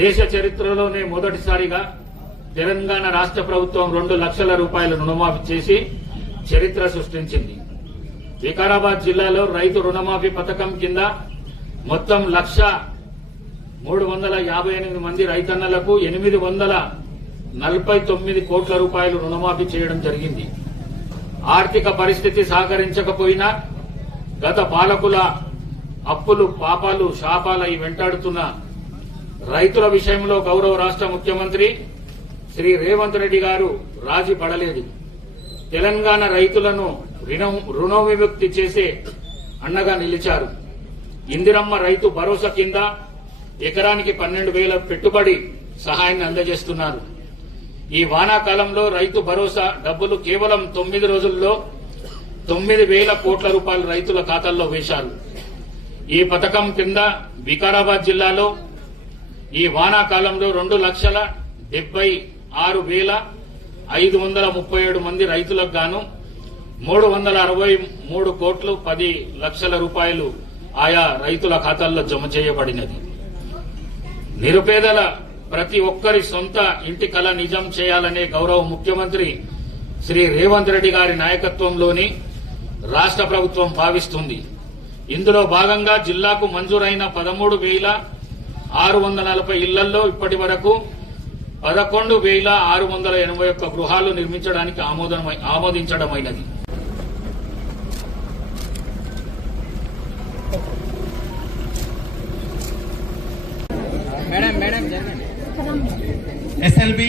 దేశ చరిత్రలోనే మొదటిసారిగా తెలంగాణ రాష్ట్ర ప్రభుత్వం రెండు లక్షల రూపాయల రుణమాఫీ చేసి చరిత్ర సృష్టించింది. వికారాబాద్ జిల్లాలో రైతు రుణమాఫీ పథకం కింద మొత్తం లక్ష మూడు వందల యాభై ఎనిమిది మంది రైతన్నలకు ఎనిమిది వందల నలభై తొమ్మిది కోట్ల రూపాయలు రుణమాఫీ చేయడం జరిగింది. ఆర్థిక పరిస్థితి సహకరించకపోయినా గత పాలకుల అప్పులు పాపాలు శాపాలై వెంటాడుతున్న రైతుల విషయంలో గౌరవ రాష్ట్ర ముఖ్యమంత్రి శ్రీ రేవంత్ రెడ్డి గారు రాజీ పడలేదు. తెలంగాణ రైతులను రుణం రుణ విముక్తి చేసే అండగా నిలిచారు. ఇందిరమ్మ రైతు భరోసా కింద ఎకరానికి పన్నెండు వేల పెట్టుబడి సహాయాన్ని అందజేస్తున్నారు. ఈ వానాకాలంలో రైతు భరోసా డబ్బులు కేవలం తొమ్మిది రోజుల్లో తొమ్మిది వేల కోట్ల రూపాయలు రైతుల ఖాతాల్లో వేశారు. ఈ పథకం కింద వికారాబాద్ జిల్లాలో ఈ వానాకాలంలో రెండు లక్షల డెబ్బై ఆరు వేల ఐదు వందల ముప్పై ఏడు మంది రైతులకు గాను మూడు వందల అరవై మూడు కోట్లు పది లక్షల రూపాయలు ఆయా రైతుల ఖాతాల్లో జమ చేయబడినది. నిరుపేదల ప్రతి ఒక్కరి సొంత ఇంటి కళ నిజం చేయాలనే గౌరవ ముఖ్యమంత్రి శ్రీ రేవంత్ రెడ్డి గారి నాయకత్వంలోని రాష్ట్ర ప్రభుత్వం భావిస్తుంది. ఇందులో భాగంగా జిల్లాకు మంజూరైన పదమూడు వేల ఆరు వందల నలభై ఇళ్ళలో ఇప్పటి వరకు పదకొండు వేల ఆరు వందల ఎనభై ఒక్క గృహాలు నిర్మించడానికి ఆమోదమై ఆమోదించడమైనది. ఎస్ఎల్బి